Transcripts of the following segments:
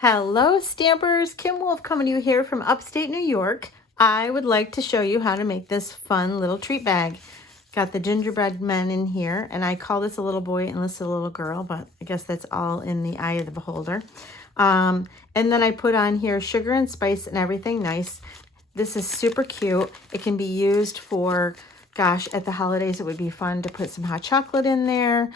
Hello Stampers, Kim Wolf coming to you here from upstate New York. I would like to show you how to make this fun little treat bag. Got the gingerbread men in here, and I call this a little boy and this a little girl, but I guess that's all in the eye of the beholder. And then I put on here sugar and spice and everything nice. This is super cute. It can be used for, gosh, at the holidays, it would be fun to put some hot chocolate in there.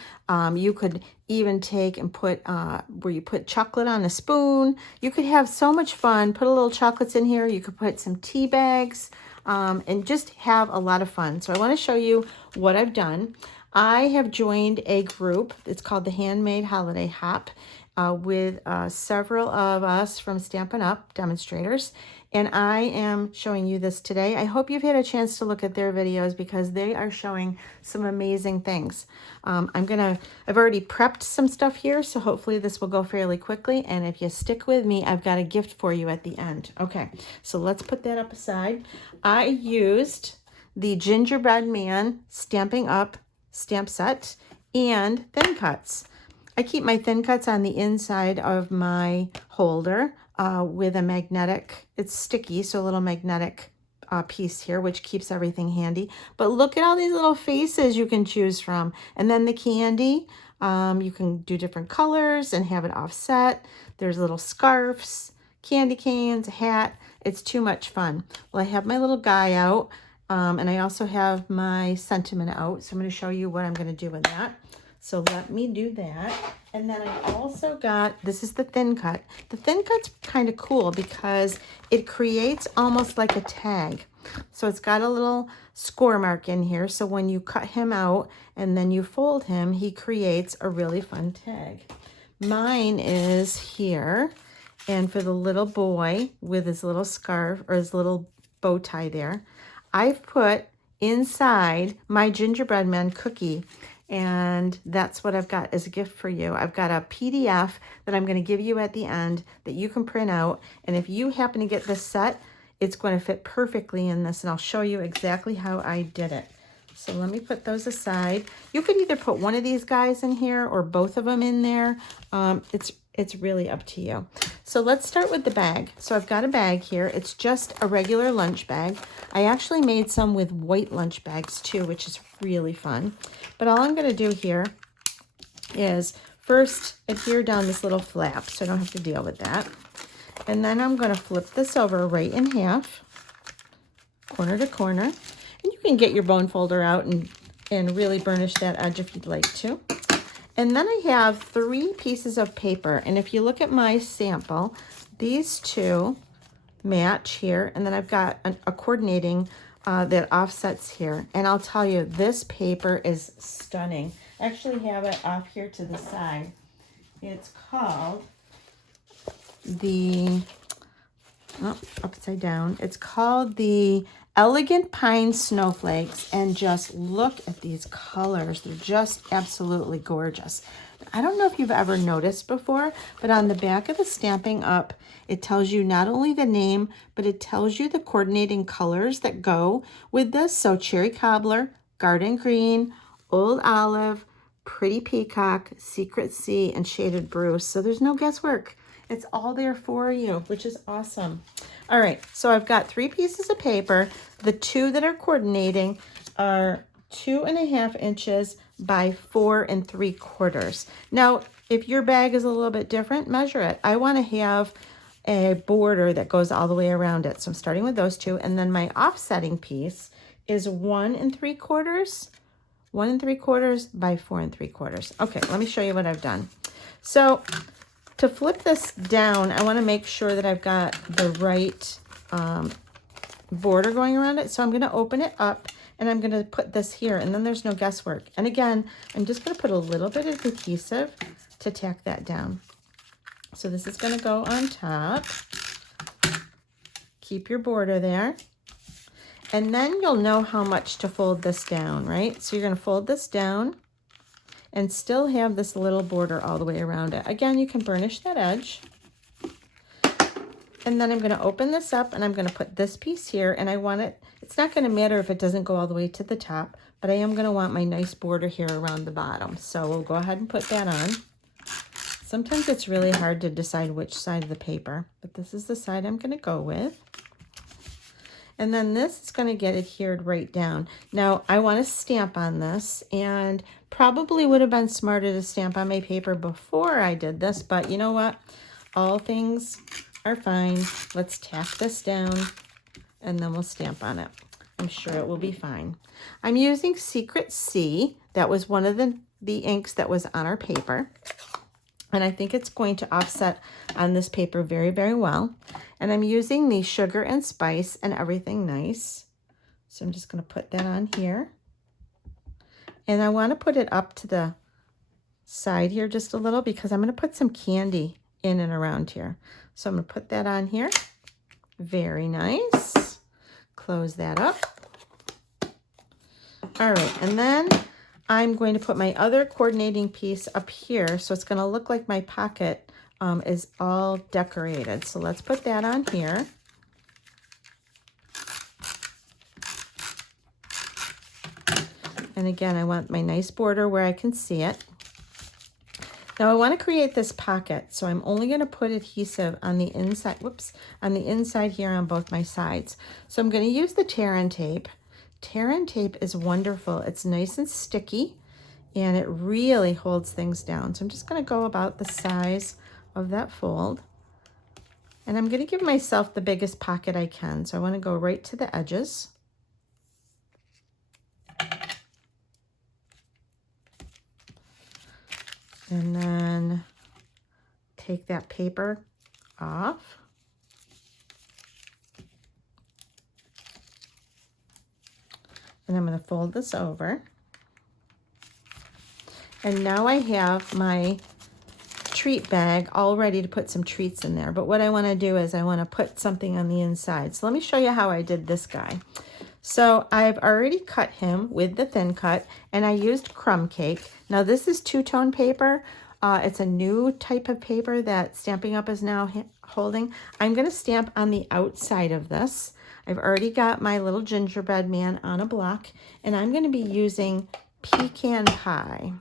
You could even take and put, where you put chocolate on a spoon. You could have so much fun. Put a little chocolates in here. You could put some tea bags and just have a lot of fun. So I want to show you what I've done. I have joined a group. It's called the Handmade Holiday Hop with several of us from Stampin Up demonstrators. And I am showing you this today. I hope you've had a chance to look at their videos because they are showing some amazing things. I've already prepped some stuff here, so hopefully this will go fairly quickly. And if you stick with me, I've got a gift for you at the end. Okay, so let's put that up aside. I used the Gingerbread Man Stampin' Up stamp set and thin cuts. I keep my thin cuts on the inside of my holder with a magnetic, it's sticky, so a little magnetic piece here, which keeps everything handy. But look at all these little faces you can choose from. And then the candy, you can do different colors and have it offset. There's little scarves, candy canes, a hat. It's too much fun. Well, I have my little guy out, and I also have my sentiment out. So I'm going to show you what I'm going to do with that. So let me do that. And then I also got, this is the thin cut. The thin cut's kind of cool because it creates almost like a tag. So it's got a little score mark in here. So when you cut him out and then you fold him, he creates a really fun tag. Mine is here. And for the little boy with his little scarf or his little bow tie there, I've put inside my gingerbread man cookie. And that's what I've got as a gift for you. I've got a PDF that I'm going to give you at the end that you can print out. And if you happen to get this set, it's going to fit perfectly in this. And I'll show you exactly how I did it. So let me put those aside. You could either put one of these guys in here or both of them in there. It's really up to you. So let's start with the bag. So I've got a bag here. It's just a regular lunch bag. I actually made some with white lunch bags too, which is really fun. But all I'm going to do here is first adhere down this little flap so I don't have to deal with that. And then I'm going to flip this over right in half, corner to corner. And you can get your bone folder out and really burnish that edge if you'd like to. And then I have 3 pieces of paper. And if you look at my sample, these two match here. And then I've got a coordinating that offsets here. And I'll tell you, this paper is stunning. I actually have it off here to the side. It's called the, upside down. It's called the Elegant Pine Snowflakes, and just look at these colors. They're just absolutely gorgeous. I don't know if you've ever noticed before, but on the back of the Stampin' Up, it tells you not only the name, but it tells you the coordinating colors that go with this. So cherry cobbler, garden green, old olive, pretty peacock, secret sea, and shaded Bruce. So there's no guesswork. It's all there for you, which is awesome. All right, so I've got 3 pieces of paper. The 2 that are coordinating are 2.5 inches by 4 3/4. Now, if your bag is a little bit different, measure it. I want to have a border that goes all the way around it. So I'm starting with those 2. And then my offsetting piece is 1 3/4, 1 3/4 by 4 3/4. Okay, let me show you what I've done. So to flip this down, I want to make sure that I've got the right border going around it. So I'm going to open it up and I'm going to put this here, and then there's no guesswork. And again, I'm just going to put a little bit of adhesive to tack that down. So this is going to go on top. Keep your border there. And then you'll know how much to fold this down, right? So you're going to fold this down and still have this little border all the way around it. Again, you can burnish that edge. And then I'm going to open this up and I'm going to put this piece here, and I want it, it's not going to matter if it doesn't go all the way to the top, but I am going to want my nice border here around the bottom. So we'll go ahead and put that on. Sometimes it's really hard to decide which side of the paper, but this is the side I'm going to go with. And then this is going to get adhered right down. Now, I want to stamp on this, and probably would have been smarter to stamp on my paper before I did this, but you know what? All things are fine. Let's tack this down, and then we'll stamp on it. I'm sure it will be fine. I'm using Secret C. That was one of the inks that was on our paper. And I think it's going to offset on this paper very, very well. And I'm using the Sugar and Spice and Everything Nice. So I'm just going to put that on here. And I want to put it up to the side here just a little because I'm going to put some candy in and around here. So I'm going to put that on here. Very nice. Close that up. All right, and then I'm going to put my other coordinating piece up here, so it's going to look like my pocket is all decorated. So let's put that on here. And again, I want my nice border where I can see it. Now I want to create this pocket, so I'm only going to put adhesive on the inside, on the inside here on both my sides. So I'm going to use the tear and tape. Tear and tape is wonderful. It's nice and sticky, and it really holds things down. So I'm just going to go about the size of that fold. And I'm going to give myself the biggest pocket I can. So I want to go right to the edges. And then take that paper off. And I'm going to fold this over. And now I have my treat bag all ready to put some treats in there. But what I want to do is I want to put something on the inside. So let me show you how I did this guy. So I've already cut him with the thin cut, and I used crumb cake. Now this is two-tone paper. It's a new type of paper that Stampin' Up is now holding. I'm going to stamp on the outside of this. I've already got my little gingerbread man on a block, and I'm going to be using pecan pie.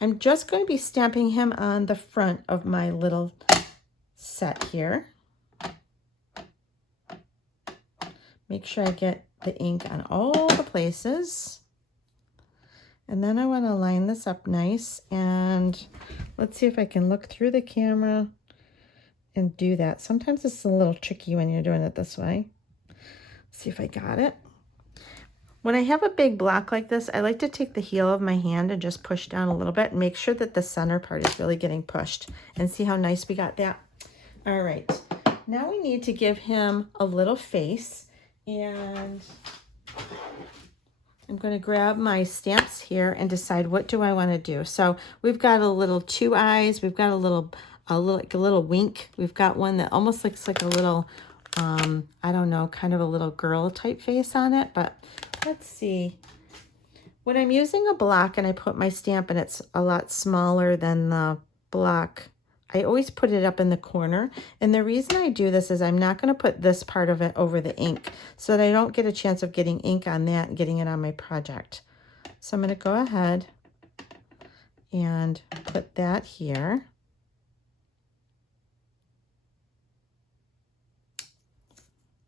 I'm just going to be stamping him on the front of my little set here. Make sure I get the ink on all the places. And then I want to line this up nice, and let's see if I can look through the camera and do that. Sometimes it's a little tricky when you're doing it this way. See if I got it. When I have a big block like this, I like to take the heel of my hand and just push down a little bit and make sure that the center part is really getting pushed. And see how nice we got that? All right. Now we need to give him a little face. And I'm going to grab my stamps here and decide what do I want to do. So we've got a little two eyes. We've got like a little wink. We've got one that almost looks like a little, I don't know, kind of a little girl type face on it. But let's see. When I'm using a block and I put my stamp and it's a lot smaller than the block, I always put it up in the corner. And the reason I do this is I'm not going to put this part of it over the ink so that I don't get a chance of getting ink on that and getting it on my project. So I'm going to go ahead and put that here.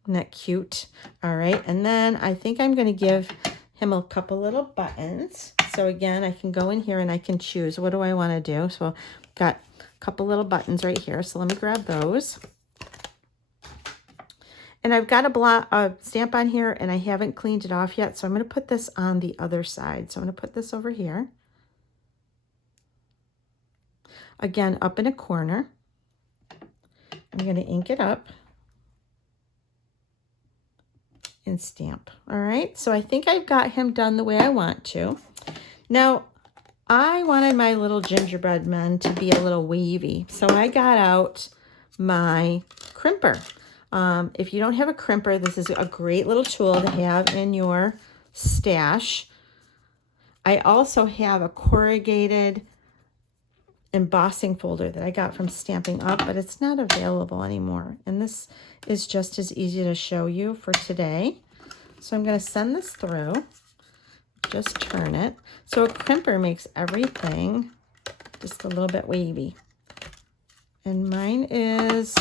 Isn't that cute? All right, and then I think I'm going to give him a couple little buttons. So again, I can go in here and I can choose what do I want to do. So I've got couple little buttons right here, so let me grab those. And I've got a stamp on here and I haven't cleaned it off yet, so I'm going to put this on the other side. So I'm going to put this over here, again up in a corner. I'm going to ink it up and stamp. All right, so I think I've got him done the way I want to. Now I wanted my little gingerbread men to be a little wavy, so I got out my crimper. If you don't have a crimper, this is a great little tool to have in your stash. I also have a corrugated embossing folder that I got from Stampin' Up, but it's not available anymore. And this is just as easy to show you for today. So I'm going to send this through. just turn it. So a crimper makes everything just a little bit wavy. And mine is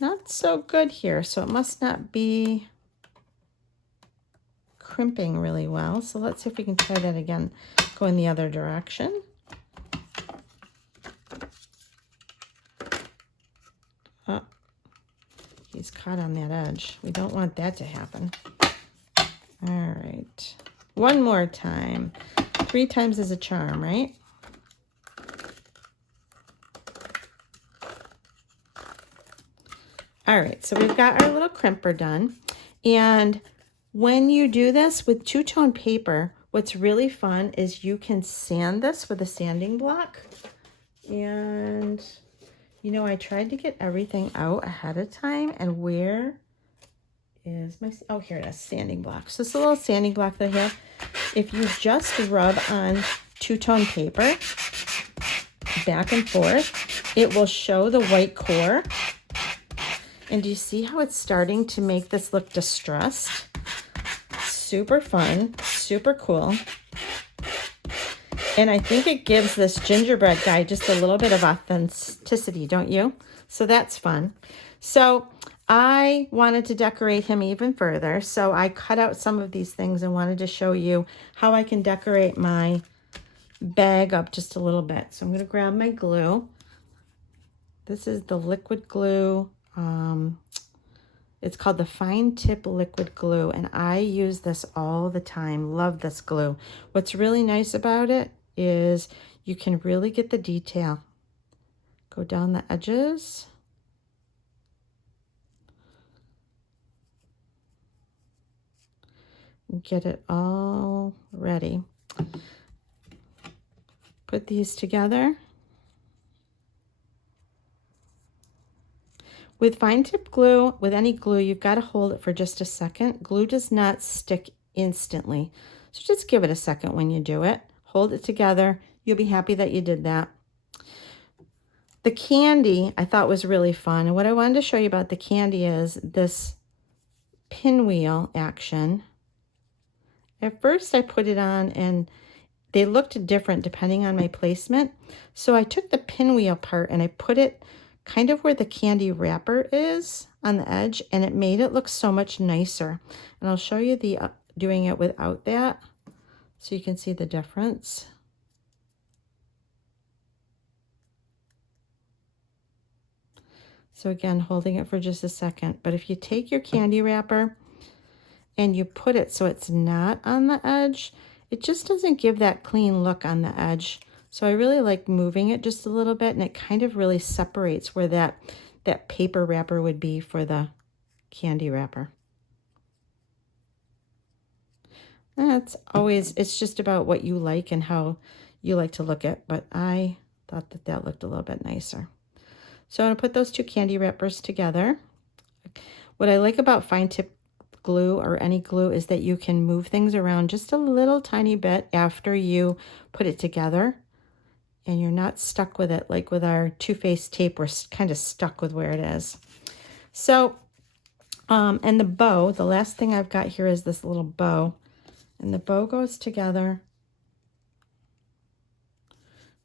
not so good here, so it must not be crimping really well. So let's see if we can try that again. Go in the other direction. Oh, he's caught on that edge. We don't want that to happen. All right, one more time. 3 times is a charm, right? All right, so we've got our little crimper done. And when you do this with two-tone paper, what's really fun is you can sand this with a sanding block. And, you know, I tried to get everything out ahead of time. And where is my, oh, here it is, sanding block. So this little sanding block that I have, if you just rub on two-tone paper, back and forth, it will show the white core. And do you see how it's starting to make this look distressed? Super fun, super cool. And I think it gives this gingerbread guy just a little bit of authenticity, don't you? So that's fun. So I wanted to decorate him even further. So I cut out some of these things and wanted to show you how I can decorate my bag up just a little bit. So I'm going to grab my glue. This is the liquid glue. It's called the fine tip liquid glue, and I use this all the time. Love this glue. What's really nice about it is you can really get the detail. Go down the edges. And get it all ready. Put these together. With fine tip glue, with any glue, you've got to hold it for just a second. Glue does not stick instantly. So just give it a second when you do it. Hold it together. You'll be happy that you did that. The candy I thought was really fun. And what I wanted to show you about the candy is this pinwheel action. At first I put it on and they looked different depending on my placement. So I took the pinwheel part and I put it kind of where the candy wrapper is on the edge, and it made it look so much nicer. And I'll show you the doing it without that so you can see the difference. So again, holding it for just a second. But if you take your candy wrapper and you put it so it's not on the edge, it just doesn't give that clean look on the edge. So I really like moving it just a little bit, and it kind of really separates where that paper wrapper would be for the candy wrapper. That's always, it's just about what you like and how you like to look at, but I thought that that looked a little bit nicer. So I'm going to put those two candy wrappers together. What I like about fine tip glue or any glue is that you can move things around just a little tiny bit after you put it together. And you're not stuck with it. Like with our two-faced tape, we're kind of stuck with where it is. So, and the bow, the last thing I've got here is this little bow. And the bow goes together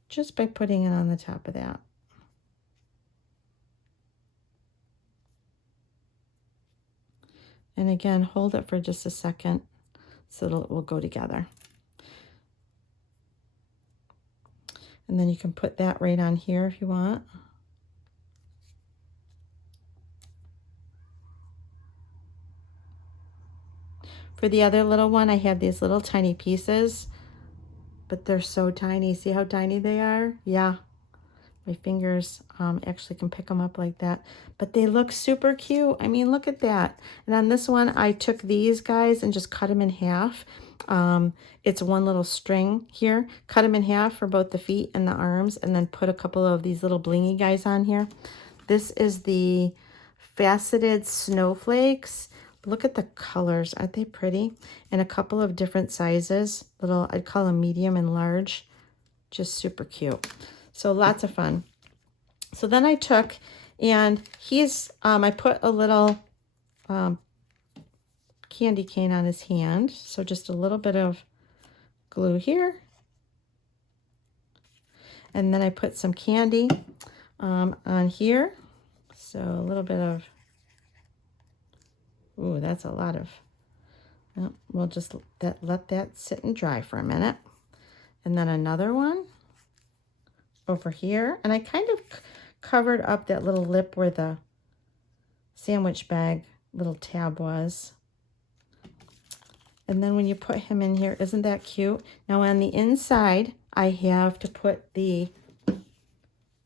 just by putting it on the top of that. And again, hold it for just a second so it will go together. And then you can put that right on here if you want. For the other little one, I have these little tiny pieces, but they're so tiny. See how tiny they are? Yeah. My fingers actually can pick them up like that. But they look super cute. I mean, look at that. And on this one, I took these guys and just cut them in half. It's one little string here. Cut them in half for both the feet and the arms, and then put a couple of these little blingy guys on here. This is the Faceted Snowflakes. Look at the colors. Aren't they pretty? And a couple of different sizes. Little, I'd call them medium and large. Just super cute. So lots of fun. So then I took, and I put a little candy cane on his hand. So just a little bit of glue here. And then I put some candy on here. So a little bit of, ooh, that's a lot of, well, we'll just let that sit and dry for a minute. And then another one over here. And I kind of covered up that little lip where the sandwich bag little tab was. And then when you put him in here, isn't that cute? Now on the inside, I have to put the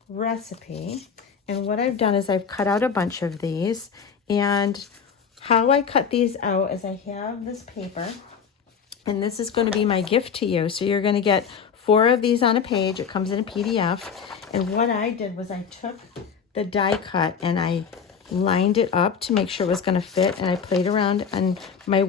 recipe. And what I've done is I've cut out a bunch of these. And how I cut these out is I have this paper. And this is going to be my gift to you. So you're going to get 4 of these on a page. It comes in a PDF. And what I did was I took the die cut and I lined it up to make sure it was going to fit. And I played around on my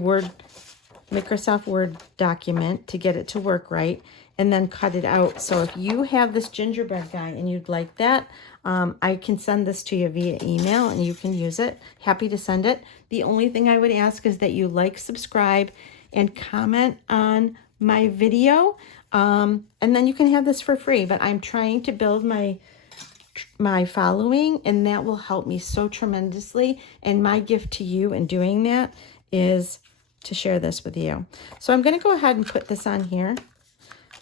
Microsoft Word document to get it to work right. And then cut it out. So if you have this gingerbread guy and you'd like that, I can send this to you via email and you can use it. Happy to send it. The only thing I would ask is that you like, subscribe, and comment on my video. And then you can have this for free. But I'm trying to build my following, and that will help me so tremendously. And my gift to you in doing that is to share this with you. So I'm going to go ahead and put this on here.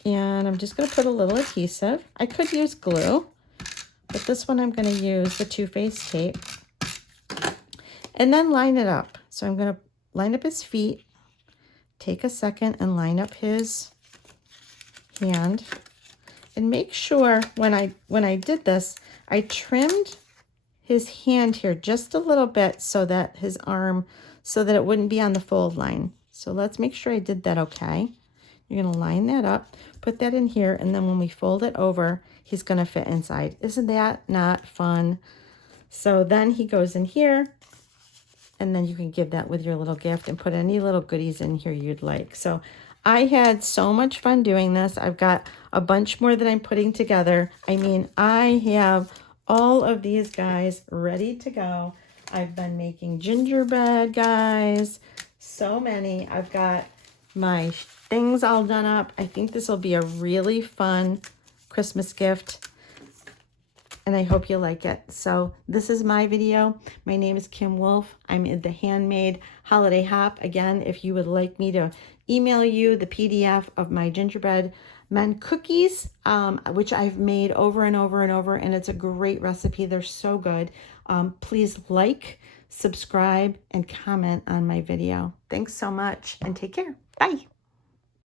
And I'm just going to put a little adhesive. I could use glue, but this one I'm going to use the Too Faced tape. And then line it up. So I'm going to line up his feet, take a second and line up his hand. And make sure when I did this, I trimmed his hand here just a little bit so that his arm, so that it wouldn't be on the fold line. So let's make sure I did that okay. You're going to line that up, put that in here, and then when we fold it over, he's going to fit inside. Isn't that not fun? So then he goes in here, and then you can give that with your little gift and put any little goodies in here you'd like. So I had so much fun doing this. I've got a bunch more that I'm putting together. I mean, I have all of these guys ready to go. I've been making gingerbread guys, so many. I've got my things all done up. I think this will be a really fun Christmas gift, and I hope you like it. So this is my video. My name is Kim Wolf. I'm in the Handmade Holiday Hop. Again, if you would like me to email you the PDF of my gingerbread men cookies, which I've made over and over and over, and it's a great recipe. They're so good. Please like, subscribe, and comment on my video. Thanks so much, and take care. Bye.